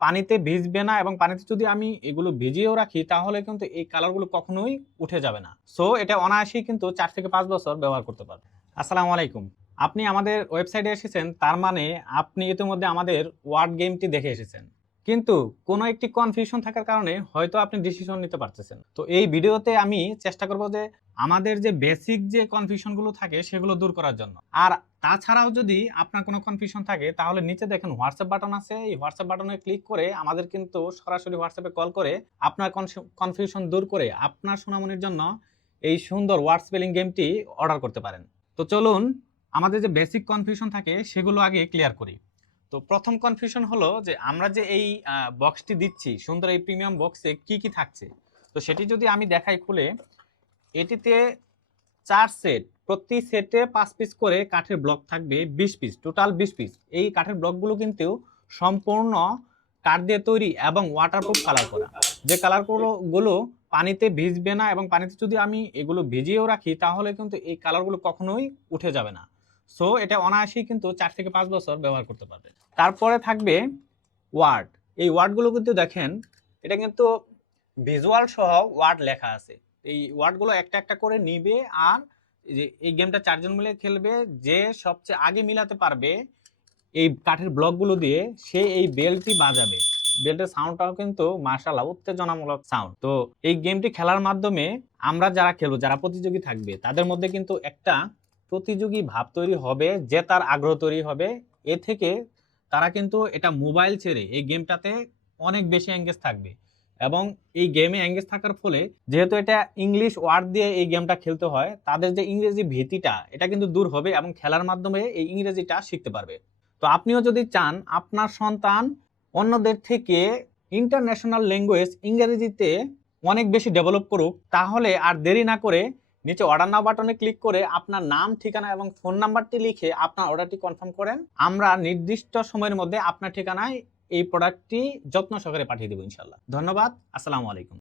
পানিতে ভিজবে না এবং পানিতে যদি আমি এগুলো ভিজিয়েও রাখি তাহলে কিন্তু এই কালারগুলো কখনোই উঠে যাবে না। সো এটা অনায়াসেই কিন্তু 4 থেকে 5 বছর ব্যবহার করতে পারবেন। আসসালামু আলাইকুম। আপনি আমাদের ওয়েবসাইটে এসেছেন, তার মানে আপনি ইতিমধ্যে আমাদের ওয়ার্ড গেমটি দেখে এসেছেন। কিন্তু কোনো একটি কনফিউশন থাকার কারণে হয়তো আপনি ডিসিশন নিতে পারতেছেন। তো এই ভিডিওতে আমি চেষ্টা করব যে আমাদের যে বেসিক যে কনফিউশনগুলো থাকে সেগুলো দূর করার জন্য। আর তাছাড়াও যদি আপনার কোনো কনফিউশন থাকে তাহলে নিচে দেখেন হোয়াটসঅ্যাপ বাটন আছে। এই হোয়াটসঅ্যাপ বাটনে ক্লিক করে আমাদের কিন্তু সরাসরি হোয়াটসঅ্যাপে কল করে আপনার কনফিউশন দূর করে আপনার সোনামনির জন্য এই সুন্দর ওয়ার্ড স্পেলিং গেমটি অর্ডার করতে পারেন। তো চলুন আমাদের যে বেসিক কনফিউশন থাকে সেগুলো আগে ক্লিয়ার করি। তো প্রথম কনফিউশন হলো যে আমরা যে এই বক্সটি দিচ্ছি, সুন্দর এই প্রিমিয়াম বক্সে কি কি থাকছে। তো সেটি যদি আমি দেখাই খুলে, এটিতে 4 সেট, প্রতি সেটে 5 পিস করে কাঠের ব্লক থাকবে, 20 পিস, টোটাল 20 পিস। এই কাঠের ব্লকগুলো কিন্তু সম্পূর্ণ কাঠ দিয়ে তৈরি এবং ওয়াটারপ্রুফ কালার করা। যে কালারগুলো পানিতে ভিজবে না এবং পানিতে যদি আমি এগুলো ভিজিয়েও রাখি তাহলে কিন্তু এই কালারগুলো কখনোই উঠে যাবে না। সো এটা অনায়াসেই কিন্তু 4 থেকে 5 বছর ব্যবহার করতে পারবে। তারপরে থাকবে ওয়ার্ড। এই ওয়ার্ডগুলো কিন্তু দেখেন, এটা কিন্তু ভিজুয়াল সহ ওয়ার্ড লেখা আছে। এই ওয়ার্ডগুলো একটা একটা করে নিবে আর যে এই গেমটা 4 জন মিলে খেলবে। যে সবচেয়ে আগে মিলাতে পারবে এই কাঠের ব্লকগুলো দিয়ে, সে এই বেলটি বাজাবে। বেলটের সাউন্ডটাও কিন্তু মাশাআল্লাহ উত্তেজনামূলক সাউন্ড। তো এই গেমটি খেলার মাধ্যমে আমরা যারা খেলবো, যারা প্রতিযোগী থাকবে, তাদের মধ্যে কিন্তু একটা প্রতিযোগী ভাব তৈরি হবে, জেতার আগ্রহ তৈরি হবে। এ থেকে তারা কিন্তু এটা মোবাইল ছেড়ে এই গেমটাতে অনেক বেশি এঙ্গেজ থাকবে। এবং এই গেমে এঙ্গেজ থাকার ফলে, যেহেতু এটা ইংলিশ ওয়ার্ড দিয়ে এই গেমটা খেলতে হয়, তাদের যে ইংরেজি ভীতিটা এটা কিন্তু দূর হবে এবং খেলার মাধ্যমে এই ইংরেজিটা শিখতে পারবে। তো আপনিও যদি চান আপনার সন্তান অন্যদের থেকে ইন্টারন্যাশনাল ল্যাঙ্গুয়েজ ইংরেজিতে অনেক বেশি ডেভেলপ করুক, তাহলে আর দেরি না করে নিচে অর্ডার নাও বাটনে ক্লিক করে আপনার নাম, ঠিকানা এবং ফোন নাম্বারটি লিখে আপনার অর্ডারটি কনফার্ম করেন। আমরা নির্দিষ্ট সময়ের মধ্যে আপনার ঠিকানায় এই প্রোডাক্টটি যত্ন সহকারে পাঠিয়ে দেবো ইনশাআল্লাহ। ধন্যবাদ। আসসালামু আলাইকুম।